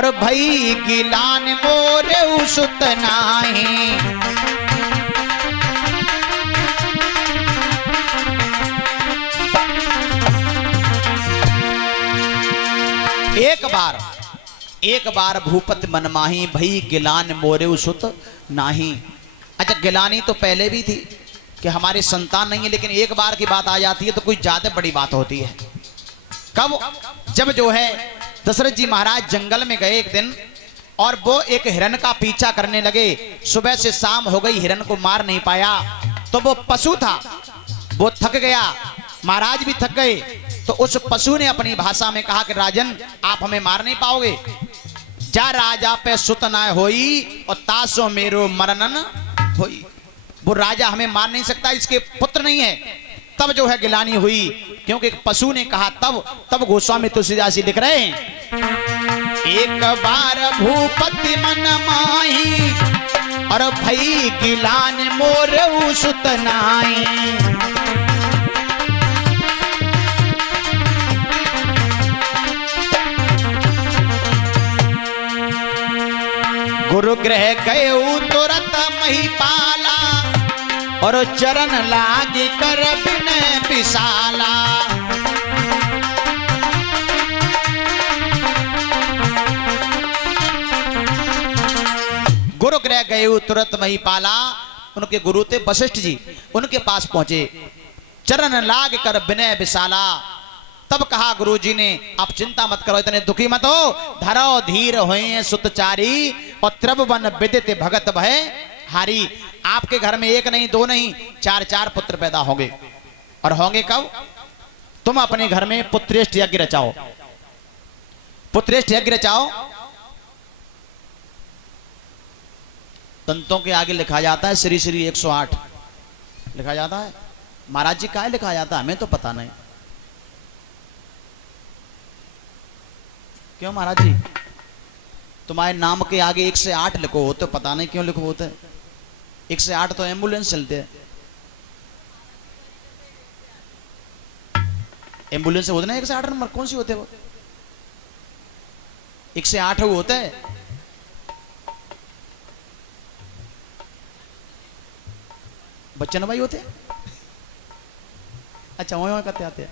और भई गिलान मोरे सुत नाही। एक बार भूपति मनमाही भई गिलान मोरे सुत नाही। अच्छा, गिलानी तो पहले भी थी कि हमारे संतान नहीं है, लेकिन एक बार की बात आ जाती है तो कोई ज्यादा बड़ी बात होती है। कब? जब जो है दशरथ जी महाराज जंगल में गए एक दिन और वो एक हिरण का पीछा करने लगे। सुबह से शाम हो गई, हिरण को मार नहीं पाया। तो वो पशु था, वो थक गया, महाराज भी थक गए। तो उस पशु ने अपनी भाषा में कहा कि राजन, आप हमें मार नहीं पाओगे। जा राजा पे सुत ना होई और तासो मेरो मरनन होई। वो राजा हमें मार नहीं सकता, इसके पुत्र नहीं है। तब जो है गिलानी हुई, क्योंकि एक पशु ने कहा। तब गोस्वामी तुलसीदास लिख रहे हैं, एक बार भूपति मन माही और भई गिलान मोर सुत नाई। गुरु गृह गए तुरंत महिपाला और चरण लाग कर बिनय पिसाला। गुरु गृह गए तुरंत महिपाला, उनके गुरु थे वशिष्ठ जी, उनके पास पहुंचे। चरण लाग कर बिनय विशाला। तब कहा गुरुजी ने, आप चिंता मत करो, इतने दुखी मत हो। धरो धीर होए सुतचारी और त्रिभुवन विदित भगत भय हारी। आपके घर में एक नहीं, दो नहीं, चार चार पुत्र पैदा होंगे। और होंगे कब? तुम अपने घर में पुत्रेष्ठ यज्ञ रचाओ, पुत्रेष्ठ यज्ञ रचाओ। तंतों के आगे लिखा जाता है श्री श्री 108 लिखा जाता है। महाराज जी क्या लिखा जाता है हमें तो पता नहीं। क्यों महाराज जी? तुम्हारे नाम के आगे 108 लिखो होते, पता नहीं क्यों लिखो होते। 108 तो एम्बुलेंस चलते हैं, एम्बुलेंस से होते ना 108 नंबर। कौन सी होते वो? 108 वो होते हैं। बच्चन भाई होते हैं। अच्छा, वही करते आते हैं।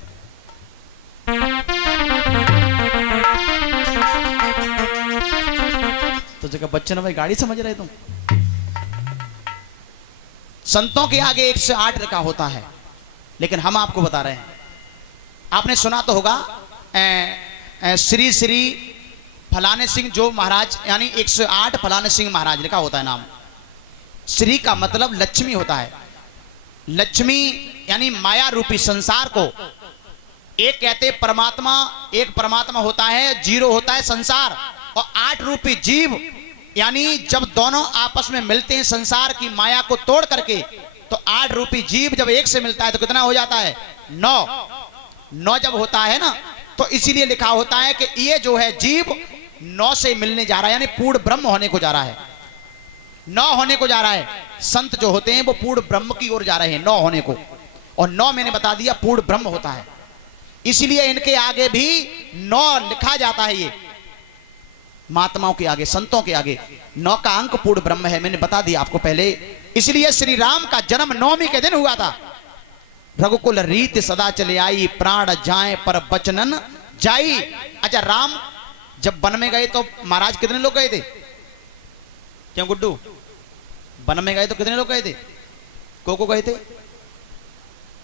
तो जगह बच्चन भाई गाड़ी समझ रहे तुम। संतों के आगे 108 लिखा होता है, लेकिन हम आपको बता रहे हैं। आपने सुना तो होगा श्री श्री फलाने सिंह जो महाराज, यानी 108 फलाने सिंह महाराज लिखा होता है नाम। श्री का मतलब लक्ष्मी होता है। लक्ष्मी यानी माया रूपी संसार को, एक कहते परमात्मा, एक परमात्मा होता है, जीरो होता है संसार, और 8 रूपी जीव, यानी जब दोनों आपस में मिलते हैं संसार की माया को तोड़ करके, तो 8 रूपी जीव जब एक से मिलता है तो कितना हो जाता है? 9 जब होता है ना, तो इसीलिए लिखा होता है कि ये जो है जीव 9 से मिलने जा रहा है, यानी पूर्ण ब्रह्म होने को जा रहा है। 9 होने को जा रहा है। संत जो होते हैं वो पूर्ण ब्रह्म की ओर जा रहे हैं, 9 होने को। और 9 मैंने बता दिया पूर्ण ब्रह्म होता है, इसलिए इनके आगे भी 9 लिखा जाता है। ये महात्माओं के आगे, संतों के आगे 9 का अंक पूर्ण ब्रह्म है, मैंने बता दिया आपको पहले। इसलिए श्री राम का जन्म 9वीं के दिन हुआ था। रघुकुल रीत सदा चले आई, प्राण जाए पर बचनन जाई। अच्छा, राम जब वन में गए तो महाराज कितने लोग गए थे? क्यों गुड्डू? वन में गए तो कितने लोग गए थे? को गए थे?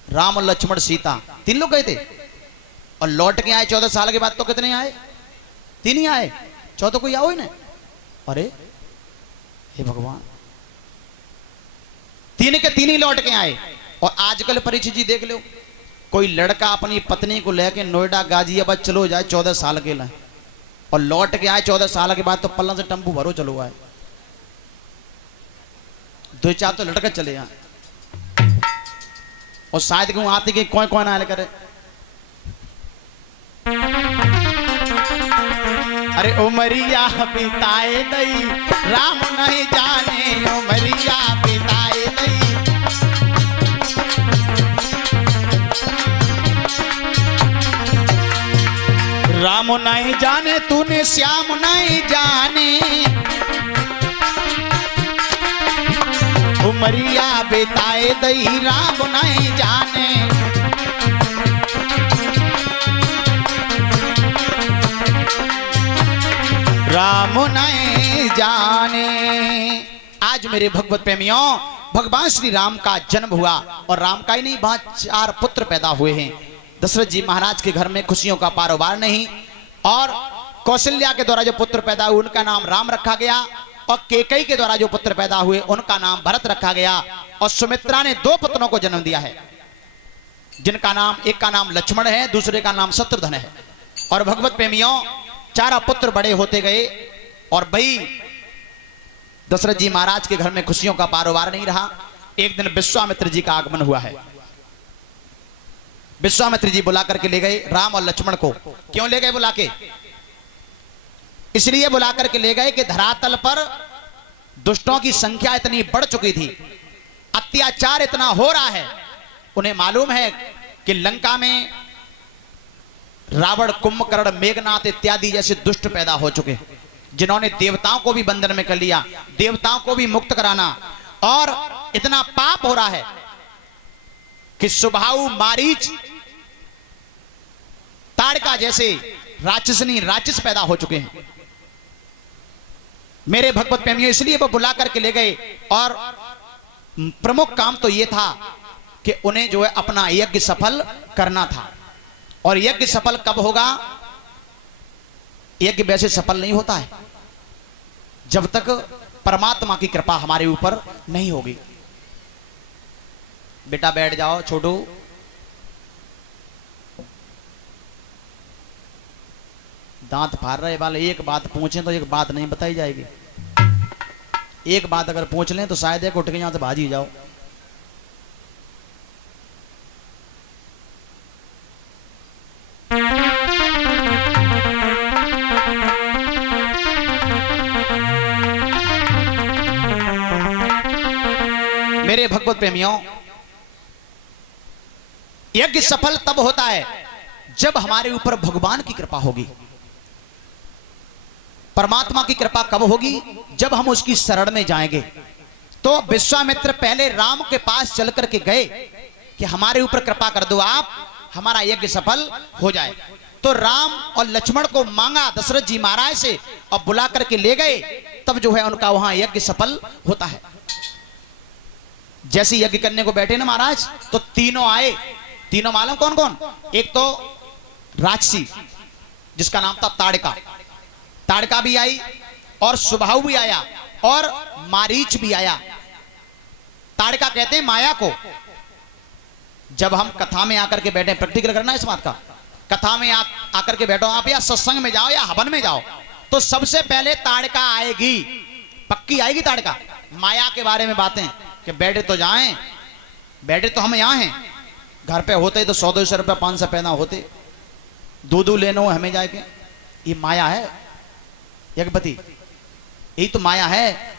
राम और लक्ष्मण सीता 3 लोग गए थे। और लौट के आए 14 साल के बाद तो कितने आए? 3 ही आए। 14 कोई आओ ही ना। अरे हे भगवान, 3 के 3 ही लौट के आए। और आजकल परीक्षित जी देख लो, कोई लड़का अपनी पत्नी को लेके नोएडा गाजियाबाद चलो जाए 14 साल के लिए, और लौट के आए 14 साल के बाद तो पल्ला से टम्पू भरो चलो आए, 2-4 तो लड़के चले आए। और शायद क्यों आते कि कौन आए करे। अरे उमरिया बिताए दई राम नहीं जाने, उमरिया बिताए दई। राम नहीं जाने तूने श्याम नहीं जाने, उमरिया बिताए दई राम नहीं जाने। राम नहीं जाने। आज मेरे भगवत प्रेमियों, भगवान श्री राम का जन्म हुआ और राम का ही नहीं, बहुत 4 पुत्र पैदा हुए हैं। दशरथ जी महाराज के घर में खुशियों का पारोवार नहीं, और कौशल्या के द्वारा जो पुत्र पैदा हुए उनका नाम राम रखा गया, और केकई के द्वारा जो पुत्र पैदा हुए उनका नाम भरत रखा गया, और सुमित्रा ने 2 पुत्रों को जन्म दिया है, जिनका नाम, एक का नाम लक्ष्मण है, दूसरे का नाम शत्रुघ्न है। और भगवत प्रेमियों, 4 पुत्र बड़े होते गए और भाई दशरथ जी महाराज के घर में खुशियों का पारोवार नहीं रहा। एक दिन विश्वामित्र जी का आगमन हुआ है। विश्वामित्र जी बुला करके ले गए राम और लक्ष्मण को। क्यों ले गए बुला के? इसलिए बुला करके ले गए कि धरातल पर दुष्टों की संख्या इतनी बढ़ चुकी थी, अत्याचार इतना हो रहा है। उन्हें मालूम है कि लंका में रावण, कुंभकर्ण, मेघनाथ इत्यादि जैसे दुष्ट पैदा हो चुके, जिन्होंने देवताओं को भी बंधन में कर लिया, देवताओं को भी मुक्त कराना, और इतना पाप हो रहा है कि सुबाहु, मारीच, ताड़का जैसे राक्षस पैदा हो चुके हैं। मेरे भगवत प्रेमियों, इसलिए वो बुला करके ले गए, और प्रमुख काम तो यह था कि उन्हें जो है अपना यज्ञ सफल करना था। और यज्ञ सफल कब होगा? यज्ञ वैसे सफल नहीं होता है जब तक परमात्मा की कृपा हमारे ऊपर नहीं होगी। बेटा बैठ जाओ, छोटू। दांत फाड़ रहे वाले, एक बात पूछें तो एक बात नहीं बताई जाएगी। एक बात अगर पूछ लें तो शायद एक उठ के यहां से भाग ही जाओ। मेरे भगवत प्रेमियों, यज्ञ सफल तब होता है जब हमारे ऊपर भगवान की कृपा होगी। परमात्मा की कृपा कब होगी? जब हम उसकी शरण में जाएंगे। तो विश्वामित्र पहले राम के पास चल करके गए कि हमारे ऊपर कृपा कर दो आप, हमारा यज्ञ सफल हो जाए। तो राम और लक्ष्मण को मांगा दशरथ जी महाराज से और बुला करके ले गए, तब जो है उनका वहां यज्ञ सफल होता है। जैसे यज्ञ करने को बैठे ना महाराज, तो तीनों आए। तीनों मालूम कौन कौन? एक तो राक्षसी जिसका नाम था ताड़का, ताड़का भी आई, और सुबाहु भी आया, और मारीच भी आया। ताड़का कहते हैं माया को। जब हम कथा में आकर के बैठे, प्रैक्टिकल करना इस बात का, कथा में आकर के बैठो आप, या सत्संग में जाओ या हवन में जाओ, तो सबसे पहले ताड़का आएगी, पक्की आएगी ताड़का। माया के बारे में बातें कि बैठे तो जाएं, बैठे तो हम यहां हैं, घर पे होते तो 100-200 रुपये 500 पैदा होते, दूध लेनो हमें जाके। ये माया है यज्ञपति, यही तो माया है।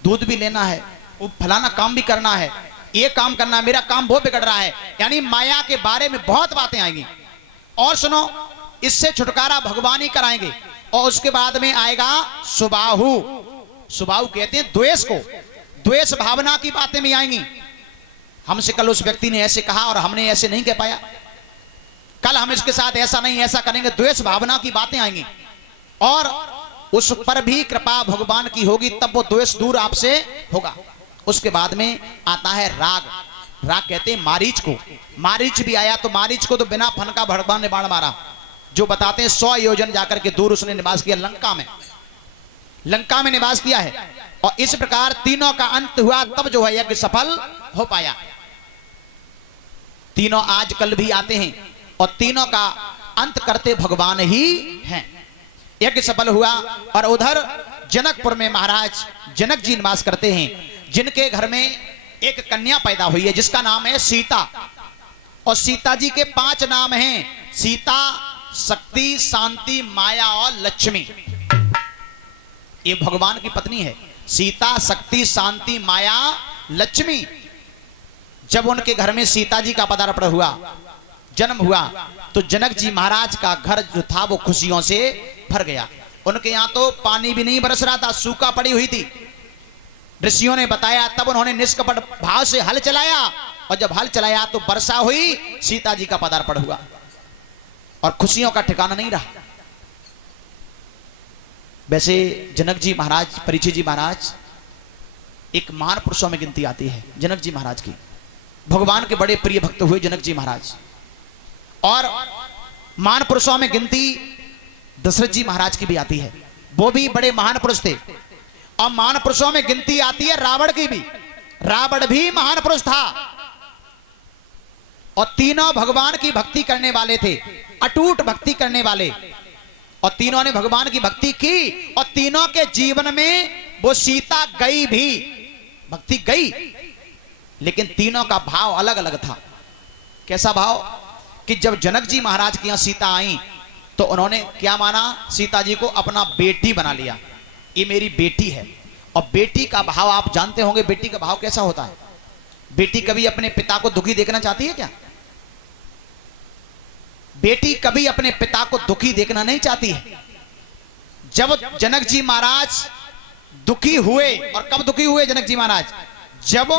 दूध भी लेना है, वो फलाना काम भी करना है, ये काम करना है, मेरा काम वो बिगड़ रहा है। यानी माया के बारे में बहुत बातें आएंगी। और सुनो, इससे छुटकारा भगवान ही कराएंगे। और उसके बाद में आएगा सुबाहु। सुबाहु कहते हैं द्वेष को, द्वेष भावना की बातें भी आएंगी। हमसे कल उस व्यक्ति ने ऐसे कहा और हमने ऐसे नहीं कह पाया, कल हम इसके साथ ऐसा नहीं ऐसा करेंगे, द्वेष भावना की बातें आएंगी। और उस पर भी कृपा भगवान की होगी, तब वो द्वेष दूर आपसे होगा। उसके बाद में आता है राग। राग कहते हैं मारीच को। मारीच भी आया, तो मारीच को तो बिना फन का भगवान ने बाण मारा, जो बताते हैं 100 योजन जाकर के दूर उसने निवास किया, लंका में, लंका में निवास किया है। और इस प्रकार तीनों का अंत हुआ, तब जो है यज्ञ सफल हो पाया। तीनों आज कल भी आते हैं और तीनों का अंत करते भगवान ही हैं। यज्ञ सफल हुआ। और उधर जनकपुर में महाराज जनक जी निवास करते हैं, जिनके घर में एक कन्या पैदा हुई है जिसका नाम है सीता। और सीता जी के 5 नाम हैं, सीता, शक्ति, शांति, माया और लक्ष्मी। ये भगवान की पत्नी है, सीता, शक्ति, शांति, माया, लक्ष्मी। जब उनके घर में सीता जी का पदार्पण हुआ, जन्म हुआ, तो जनक जी महाराज का घर जो था वो खुशियों से भर गया। उनके यहाँ तो पानी भी नहीं बरस रहा था, सूखा पड़ी हुई थी। ऋषियों ने बताया, तब उन्होंने निष्कपट भाव से हल चलाया, और जब हल चलाया तो वर्षा हुई, सीता जी का पदार्पण हुआ और खुशियों का ठिकाना नहीं रहा। वैसे जनक जी महाराज, परीक्षित जी महाराज एक महान पुरुषों में गिनती आती है। जनक जी महाराज की भगवान के बड़े प्रिय भक्त हुए जनक जी महाराज, और महान पुरुषों में गिनती दशरथ जी महाराज की भी आती है। वो भी बड़े महान पुरुष थे। और महान पुरुषों में गिनती आती है रावण की भी। रावण भी महान पुरुष था, और तीनों भगवान की भक्ति करने वाले थे, अटूट भक्ति करने वाले। और तीनों ने भगवान की भक्ति की, और तीनों के जीवन में वो सीता गई भी, भक्ति गई, लेकिन तीनों का भाव अलग अलग था। कैसा भाव कि जब जनक जी महाराज की यहां सीता आई तो उन्होंने क्या माना, सीता जी को अपना बेटी बना लिया। ये मेरी बेटी है। और बेटी का भाव आप जानते होंगे, बेटी का भाव कैसा होता है। बेटी कभी अपने पिता को दुखी देखना चाहती है क्या? बेटी कभी अपने पिता को दुखी देखना नहीं चाहती है। जब जनक जी महाराज दुखी हुए, और कब दुखी हुए जनक जी महाराज? जब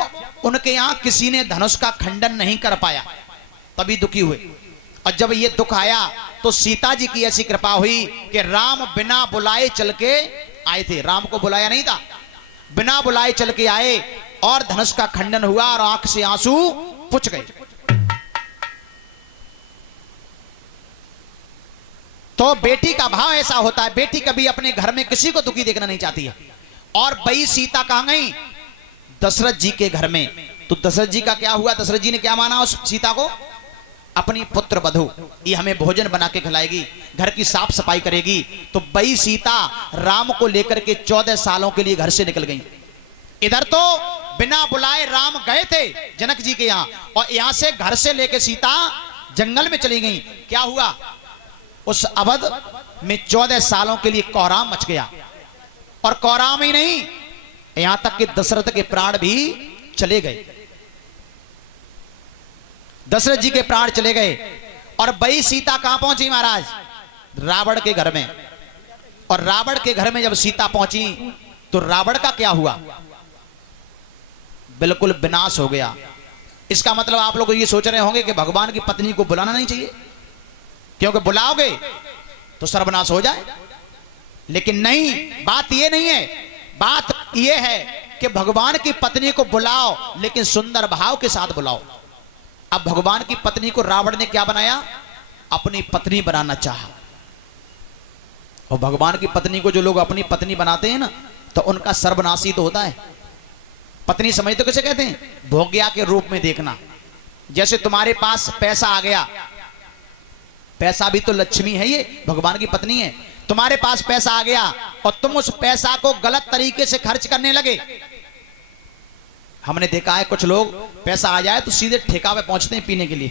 उनके यहां किसी ने धनुष का खंडन नहीं कर पाया, तभी दुखी हुए। और जब ये दुख आया तो सीता जी की ऐसी कृपा हुई कि राम बिना बुलाए चल के आए थे। राम को बुलाया नहीं था, बिना बुलाए चल के आए, और धनुष का खंडन हुआ, और आंख से आंसू पुछ गए। तो बेटी का भाव ऐसा होता है, बेटी कभी अपने घर में किसी को दुखी देखना नहीं चाहती है। और बई सीता कहां गई? दशरथ जी के घर में। तो दशरथ जी का क्या हुआ? दशरथ जी ने क्या माना उस सीता को? अपनी पुत्र वधू, ये हमें भोजन बना के खिलाएगी, घर की साफ सफाई करेगी। तो बई सीता राम को लेकर के 14 सालों के लिए घर से निकल गई। इधर तो बिना बुलाए राम गए थे जनक जी के यहां, और यहां से घर से लेकर सीता जंगल में चली गई। क्या हुआ? उस अवध में 14 सालों के लिए कोहराम मच गया। और कोहराम ही नहीं, यहां तक कि दशरथ के प्राण भी चले गए। दशरथ जी के प्राण चले गए। और बई सीता कहां पहुंची महाराज? रावण के घर में। और रावण के घर में जब सीता पहुंची तो रावण का क्या हुआ? बिल्कुल विनाश हो गया। इसका मतलब आप लोग ये सोच रहे होंगे कि भगवान की पत्नी को बुलाना नहीं चाहिए, क्योंकि बुलाओगे तो सर्वनाश हो जाए। लेकिन नहीं, बात ये नहीं है। बात ये है कि भगवान की पत्नी को बुलाओ, लेकिन सुंदर भाव के साथ बुलाओ। अब भगवान की पत्नी को रावण ने क्या बनाया? अपनी पत्नी बनाना चाहा। और भगवान की पत्नी को जो लोग अपनी पत्नी बनाते हैं ना, तो उनका सर्वनाशी तो होता है। पत्नी समझते किसे कहते हैं? भोग्या के रूप में देखना। जैसे तुम्हारे पास पैसा आ गया, पैसा भी तो लक्ष्मी है, ये भगवान की पत्नी है। तुम्हारे पास पैसा आ गया और तुम उस पैसा को गलत तरीके से खर्च करने लगे। हमने देखा है कुछ लोग पैसा आ जाए तो सीधे ठेका पे पहुंचते हैं पीने के लिए,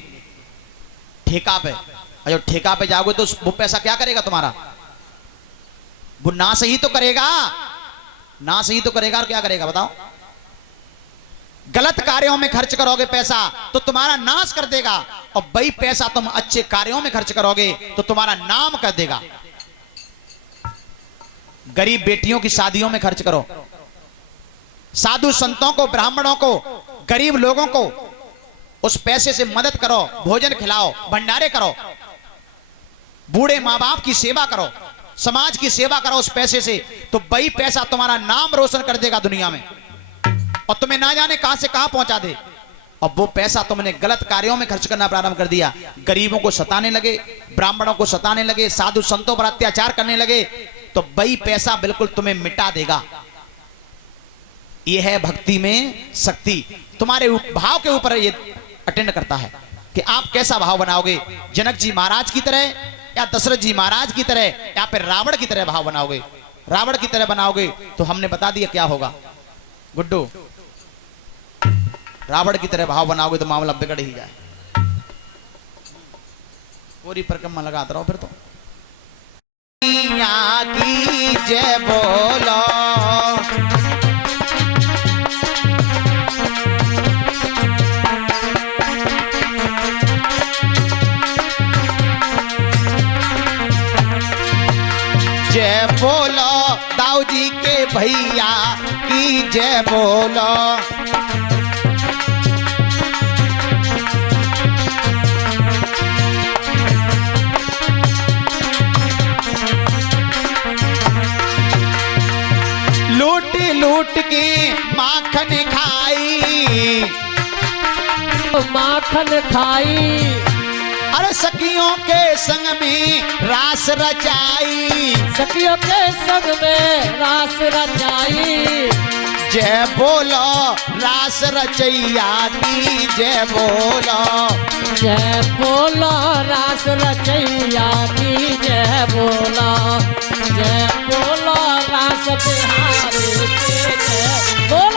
ठेका पे। और जब ठेका पे जाओगे तो वो पैसा क्या करेगा तुम्हारा? वो ना सही तो करेगा, ना सही तो करेगा, और क्या करेगा बताओ? गलत कार्यों में खर्च करोगे पैसा तो तुम्हारा नाश कर देगा, और वही पैसा तुम अच्छे कार्यों में खर्च करोगे तो तुम्हारा नाम कर देगा। गरीब बेटियों की शादियों में खर्च करो, साधु संतों को, ब्राह्मणों को, गरीब लोगों को उस पैसे से मदद करो, भोजन खिलाओ, भंडारे करो, बूढ़े माँ बाप की सेवा करो, समाज की सेवा करो उस पैसे से, तो वही पैसा तुम्हारा नाम रोशन कर देगा दुनिया में, और तुम्हें ना जाने कहां से कहां पहुंचा दे। और वो पैसा तुमने गलत कार्यों में खर्च करना प्रारंभ कर दिया, गरीबों को सताने लगे, ब्राह्मणों को सताने लगे, साधु संतों पर अत्याचार करने लगे, तो वही पैसा बिल्कुल तुम्हें मिटा देगा। यह है भक्ति में शक्ति। तुम्हारे भाव के ऊपर ये अटेंड करता है कि आप कैसा भाव बनाओगे। जनक जी महाराज की तरह, या दशरथ जी महाराज की तरह, या फिर रावण की तरह भाव बनाओगे। रावण की तरह बनाओगे तो हमने बता दिया क्या होगा गुड्डू। रावण की तरह भाव बनाओगे तो मामला बिगड़ ही जाए। पूरी परिक्रमा लगाते रहो फिर तो। की जय बोलो, जय बोलो दाऊ जी के भैया की जय बोलो। लूट लूट के माखन खाई, माखन खाई, अरे सखियों के संग में रास रचाई, सखियों के संग में रास रचाई। जय बोलो रास रचैया की जय बोलो। जय बोलो रास रचैया की जय बोलो। जय बोलो रास बिहारी की जय बोलो।